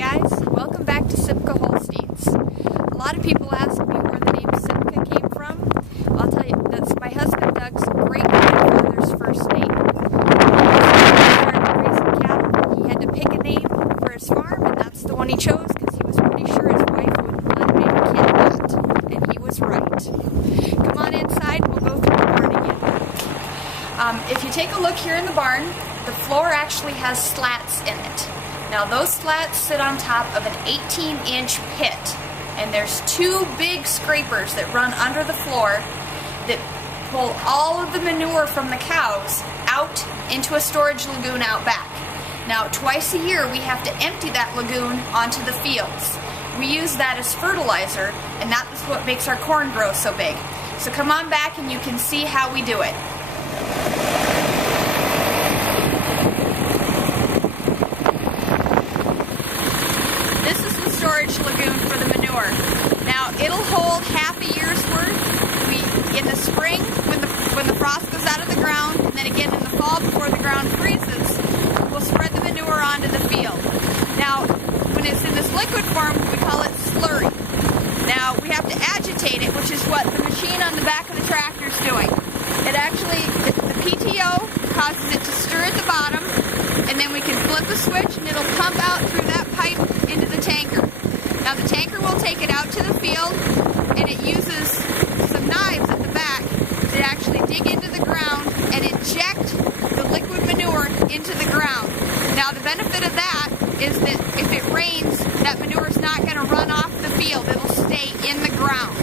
guys, welcome back to Sipka Holsteins. A lot of people ask me where the name Sipka came from. I'll tell you, that's my husband Doug's great-grandfather's first name. When he started raising cattle, he had to pick a name for his farm, and that's the one he chose because he was pretty sure his wife wouldn't let him name a kid that, and he was right. Come on inside, we'll go through the barn again. If you take a look here in the barn, the floor actually has slats in it. Now those slats sit on top of an 18-inch pit, and there's two big scrapers that run under the floor that pull all of the manure from the cows out into a storage lagoon out back. Now twice a year we have to empty that lagoon onto the fields. We use that as fertilizer, and that is what makes our corn grow so big. So come on back and you can see how we do it. Storage lagoon for the manure. Now it'll hold half a year's worth. In the spring when the frost goes out of the ground, and then again in the fall before the ground freezes, we'll spread the manure onto the field. Now when it's in this liquid form, we call it slurry. Now we have to agitate it, which is what the machine on the back of the tractor is doing. It actually, the PTO causes it to stir at the bottom, and then we can flip a switch and it'll pump out through that pipe into the tanker. Now the tanker will take it out to the field, and it uses some knives at the back to actually dig into the ground and inject the liquid manure into the ground. Now the benefit of that is that if it rains, that manure is not going to run off the field. It'll stay in the ground.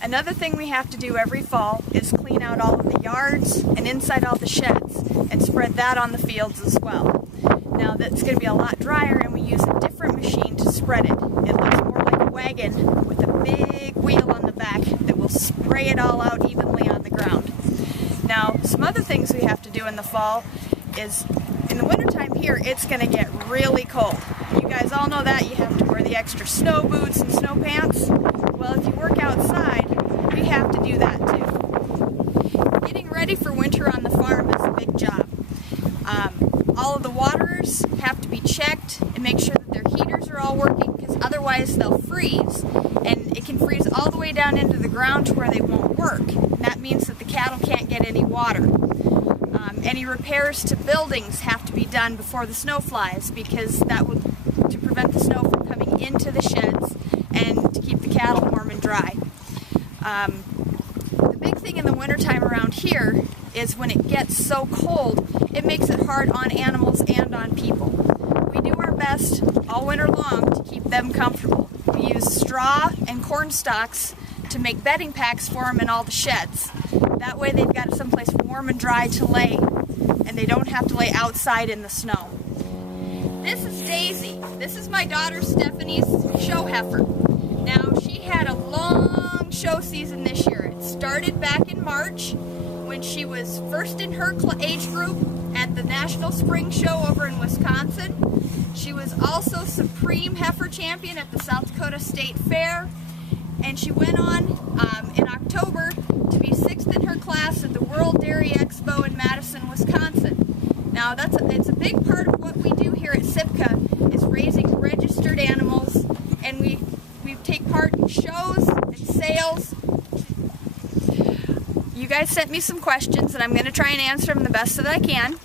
Another thing we have to do every fall is clean out all of the yards and inside all the sheds and spread that on the fields as well. Now that's going to be a lot drier, and we use a different machine to spread it. It looks more like a wagon with a big wheel on the back that will spray it all out evenly on the ground. Now some other things we have to do in the fall is, in the wintertime here, it's going to get really cold. You guys all know that. You have to wear the extra snow boots and snow pants. Well, if you work outside, we have to do that too. Getting ready for winter on the farm is a big job. All of the waterers have to be checked and make sure that their heaters are all working, because otherwise they'll freeze, and it can freeze all the way down into the ground to where they won't work. And that means that the cattle can't get any water. Any repairs to buildings have to be done before the snow flies, because that would to prevent the snow from coming into the sheds and to keep the cattle warm and dry. The big thing in the wintertime around here is when it gets so cold, it makes it hard on animals and on people. We do our best all winter long to keep them comfortable. We use straw and corn stalks to make bedding packs for them in all the sheds. That way they've got someplace warm and dry to lay, and they don't have to lay outside in the snow. This is Daisy. This is my daughter Stephanie's show heifer. Now she had a long show season this year. It started back in March when she was first in her age group at the National Spring Show over in Wisconsin. She was also Supreme Heifer Champion at the South Dakota State Fair, and she went on in October to be 6th in her class at the World Dairy Expo in Madison, Wisconsin. Now it's a big part of what we do here at Sipka is raising registered animals, and we take part in shows and sales. You guys sent me some questions, and I'm going to try and answer them the best that I can.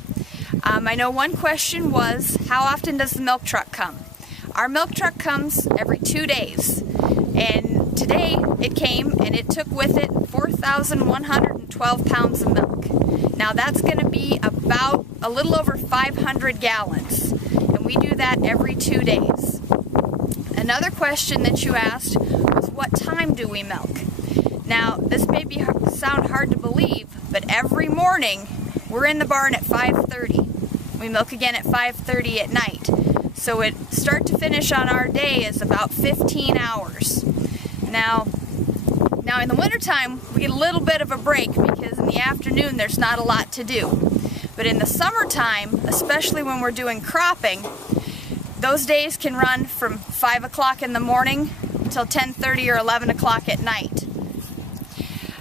I know one question was, how often does the milk truck come? Our milk truck comes every 2 days, and today it came and it took with it 4,112 pounds of milk. Now that's going to be about a little over 500 gallons, and we do that every 2 days. Another question that you asked was, what time do we milk? Now, this may sound hard to believe, but every morning we're in the barn at 5:30. We milk again at 5:30 at night. So it start to finish on our day is about 15 hours. Now in the wintertime, we get a little bit of a break because in the afternoon there's not a lot to do. But in the summertime, especially when we're doing cropping, those days can run from 5 o'clock in the morning until 10:30 or 11 o'clock at night.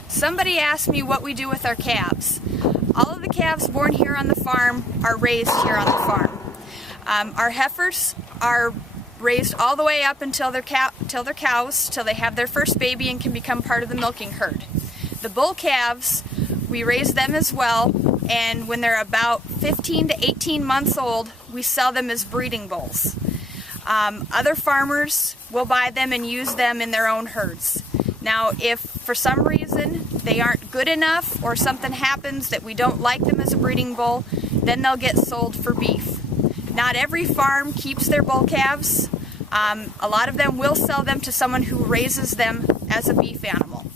Somebody asked me what we do with our calves. All of the calves born here on the farm are raised here on the farm. Our heifers are raised all the way up until they're cows, till they have their first baby and can become part of the milking herd. The bull calves, we raise them as well, and when they're about 15 to 18 months old, we sell them as breeding bulls. Other farmers will buy them and use them in their own herds. Now, if for some reason they aren't good enough or something happens that we don't like them as a breeding bull, then they'll get sold for beef. Not every farm keeps their bull calves. A lot of them will sell them to someone who raises them as a beef animal.